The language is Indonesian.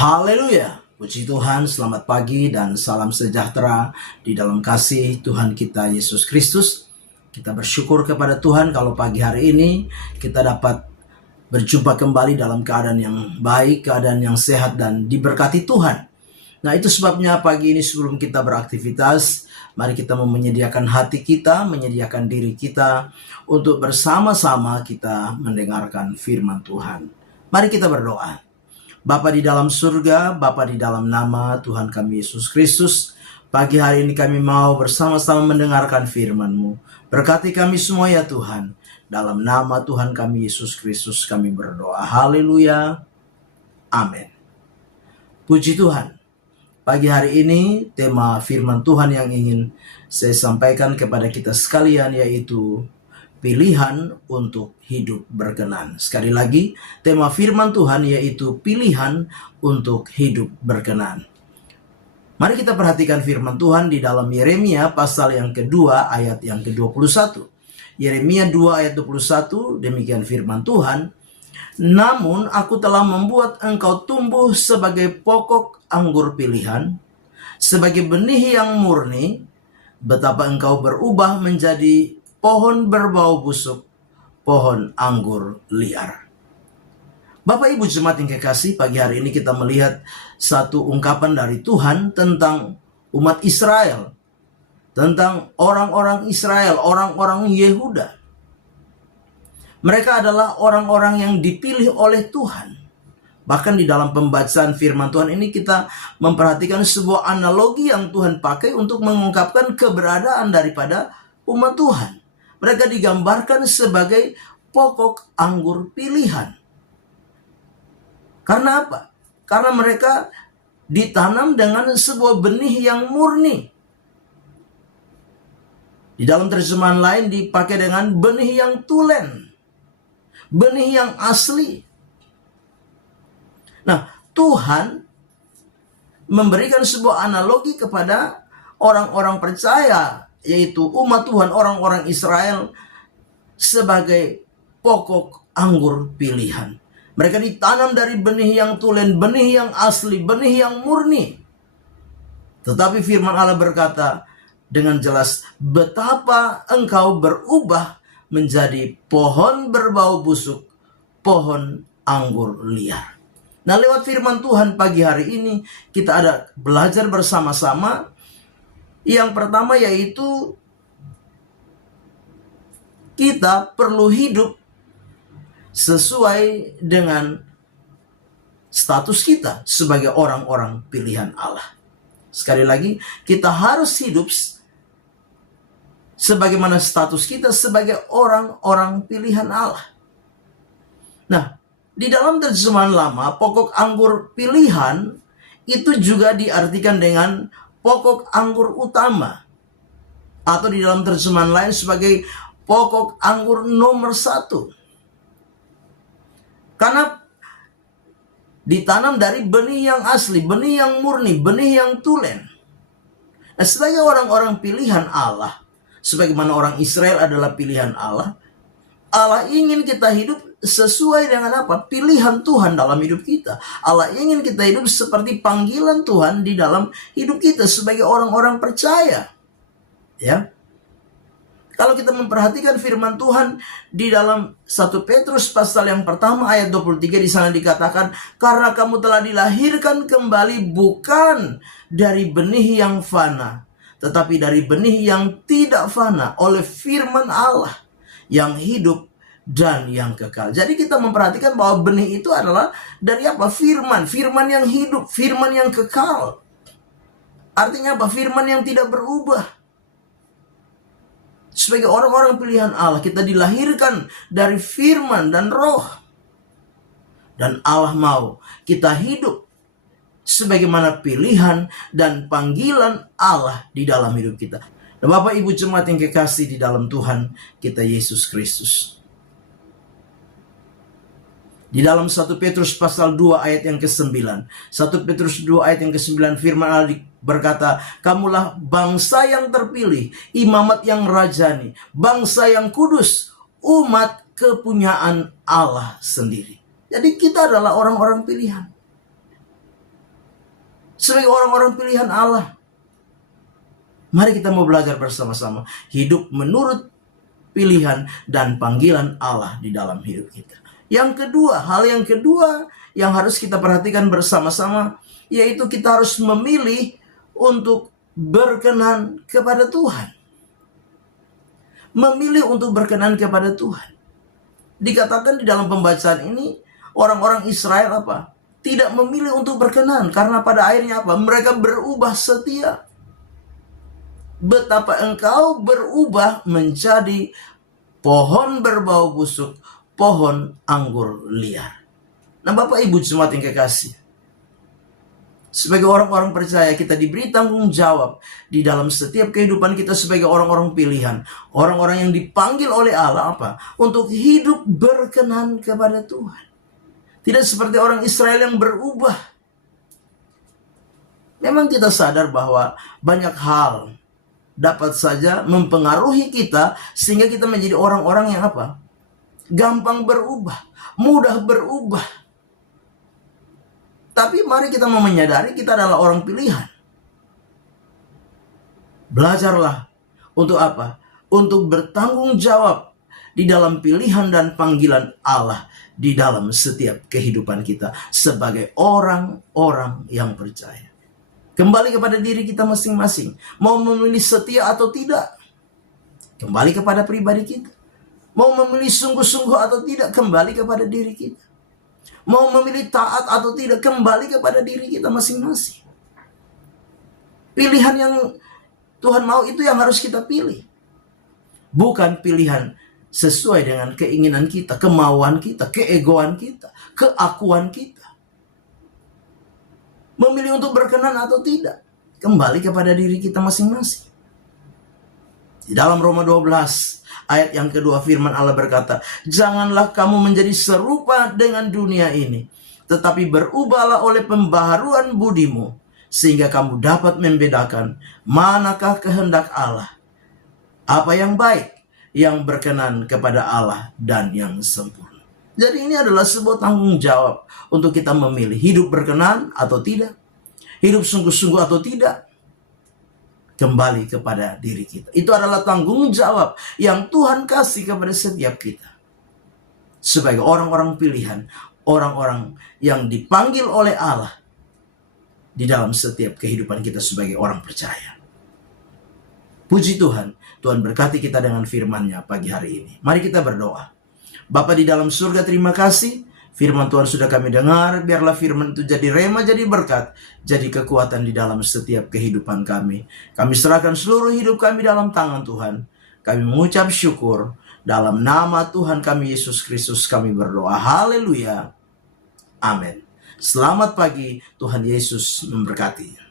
Haleluya, puji Tuhan, selamat pagi dan salam sejahtera di dalam kasih Tuhan kita Yesus Kristus. Kita bersyukur kepada Tuhan kalau pagi hari ini kita dapat berjumpa kembali dalam keadaan yang baik, keadaan yang sehat dan diberkati Tuhan. Nah, itu sebabnya pagi ini sebelum kita beraktivitas, mari kita menyediakan hati kita, menyediakan diri kita untuk bersama-sama kita mendengarkan firman Tuhan. Mari kita berdoa. Bapa di dalam surga, Bapa di dalam nama Tuhan kami Yesus Kristus, pagi hari ini kami mau bersama-sama mendengarkan firman-Mu. Berkati kami semua ya Tuhan. Dalam nama Tuhan kami Yesus Kristus kami berdoa. Haleluya. Amin. Puji Tuhan. Pagi hari ini tema firman Tuhan yang ingin saya sampaikan kepada kita sekalian yaitu pilihan untuk hidup berkenan. Sekali lagi, tema firman Tuhan yaitu pilihan untuk hidup berkenan. Mari kita perhatikan firman Tuhan di dalam Yeremia pasal yang kedua ayat yang ke-21. Yeremia 2 ayat 21, demikian firman Tuhan. Namun aku telah membuat engkau tumbuh sebagai pokok anggur pilihan, sebagai benih yang murni, betapa engkau berubah menjadi pohon berbau busuk, pohon anggur liar. Bapak Ibu jemaat yang kekasih, pagi hari ini kita melihat satu ungkapan dari Tuhan tentang umat Israel. Tentang orang-orang Israel, orang-orang Yehuda. Mereka adalah orang-orang yang dipilih oleh Tuhan. Bahkan di dalam pembacaan firman Tuhan ini kita memperhatikan sebuah analogi yang Tuhan pakai untuk mengungkapkan keberadaan daripada umat Tuhan. Mereka digambarkan sebagai pokok anggur pilihan. Karena apa? Karena mereka ditanam dengan sebuah benih yang murni. Di dalam terjemahan lain dipakai dengan benih yang tulen. Benih yang asli. Nah, Tuhan memberikan sebuah analogi kepada orang-orang percaya, yaitu umat Tuhan, orang-orang Israel, sebagai pokok anggur pilihan. Mereka ditanam dari benih yang tulen, benih yang asli, benih yang murni. Tetapi firman Allah berkata dengan jelas, betapa engkau berubah menjadi pohon berbau busuk, pohon anggur liar. Nah, lewat firman Tuhan pagi hari ini kita ada belajar bersama-sama. Yang pertama yaitu kita perlu hidup sesuai dengan status kita sebagai orang-orang pilihan Allah. Sekali lagi, kita harus hidup sebagaimana status kita sebagai orang-orang pilihan Allah. Nah, di dalam terjemahan lama, pokok anggur pilihan itu juga diartikan dengan pokok anggur utama, atau di dalam terjemahan lain sebagai pokok anggur nomor 1. Karena ditanam dari benih yang asli, benih yang murni, benih yang tulen. Nah, sebagai orang-orang pilihan Allah, sebagaimana orang Israel adalah pilihan Allah, Allah ingin kita hidup sesuai dengan apa? Pilihan Tuhan dalam hidup kita. Allah ingin kita hidup seperti panggilan Tuhan di dalam hidup kita sebagai orang-orang percaya. Ya. Kalau kita memperhatikan firman Tuhan di dalam 1 Petrus pasal yang pertama ayat 23 di sana dikatakan, karena kamu telah dilahirkan kembali bukan dari benih yang fana, tetapi dari benih yang tidak fana oleh firman Allah yang hidup dan yang kekal. Jadi kita memperhatikan bahwa benih itu adalah dari apa? Firman. Firman yang hidup. Firman yang kekal. Artinya apa? Firman yang tidak berubah. Sebagai orang-orang pilihan Allah, kita dilahirkan dari firman dan roh. Dan Allah mau kita hidup sebagaimana pilihan dan panggilan Allah di dalam hidup kita. Dan Bapak Ibu jemaat yang kekasih di dalam Tuhan kita Yesus Kristus. Di dalam 1 Petrus pasal 2 ayat yang ke-9. 1 Petrus 2 ayat yang ke-9 firman Allah berkata, kamulah bangsa yang terpilih, imamat yang rajani, bangsa yang kudus, umat kepunyaan Allah sendiri. Jadi kita adalah orang-orang pilihan. sebagai orang-orang pilihan Allah. Mari kita mau belajar bersama-sama hidup menurut pilihan dan panggilan Allah di dalam hidup kita. Yang kedua, hal yang kedua yang harus kita perhatikan bersama-sama, yaitu kita harus memilih untuk berkenan kepada Tuhan. Memilih untuk berkenan kepada Tuhan. Dikatakan di dalam pembacaan ini, orang-orang Israel apa? Tidak memilih untuk berkenan, karena pada akhirnya apa? Mereka berubah setia. Betapa engkau berubah menjadi pohon berbau busuk, pohon anggur liar. Nah, Bapak Ibu jemaat yang kekasih, sebagai orang-orang percaya, kita diberi tanggung jawab di dalam setiap kehidupan kita sebagai orang-orang pilihan, orang-orang yang dipanggil oleh Allah apa? Untuk hidup berkenan kepada Tuhan. Tidak seperti orang Israel yang berubah. Memang kita sadar bahwa banyak hal dapat saja mempengaruhi kita sehingga kita menjadi orang-orang yang apa? Gampang berubah, mudah berubah. Tapi mari kita mau menyadari kita adalah orang pilihan. Belajarlah untuk apa? Untuk bertanggung jawab di dalam pilihan dan panggilan Allah di dalam setiap kehidupan kita sebagai orang-orang yang percaya. Kembali kepada diri kita masing-masing. Mau memilih setia atau tidak? Kembali kepada pribadi kita. Mau memilih sungguh-sungguh atau tidak? Kembali kepada diri kita. Mau memilih taat atau tidak? Kembali kepada diri kita masing-masing. Pilihan yang Tuhan mau itu yang harus kita pilih. Bukan pilihan sesuai dengan keinginan kita, kemauan kita, keegoan kita, keakuan kita. Memilih untuk berkenan atau tidak, kembali kepada diri kita masing-masing. Di dalam Roma 12 ayat yang kedua, firman Allah berkata, janganlah kamu menjadi serupa dengan dunia ini, tetapi berubahlah oleh pembaharuan budimu, sehingga kamu dapat membedakan manakah kehendak Allah, apa yang baik, yang berkenan kepada Allah, dan yang sempurna. Jadi ini adalah sebuah tanggung jawab untuk kita memilih hidup berkenan atau tidak, hidup sungguh-sungguh atau tidak. Kembali kepada diri kita. Itu adalah tanggung jawab yang Tuhan kasih kepada setiap kita. Sebagai orang-orang pilihan, orang-orang yang dipanggil oleh Allah di dalam setiap kehidupan kita sebagai orang percaya. Puji Tuhan, Tuhan berkati kita dengan firman-Nya pagi hari ini. Mari kita berdoa. Bapa di dalam surga, terima kasih. Firman Tuhan sudah kami dengar, biarlah firman itu jadi rema, jadi berkat, jadi kekuatan di dalam setiap kehidupan kami. Kami serahkan seluruh hidup kami dalam tangan Tuhan. Kami mengucap syukur, dalam nama Tuhan kami Yesus Kristus kami berdoa. Haleluya. Amin. Selamat pagi, Tuhan Yesus memberkati.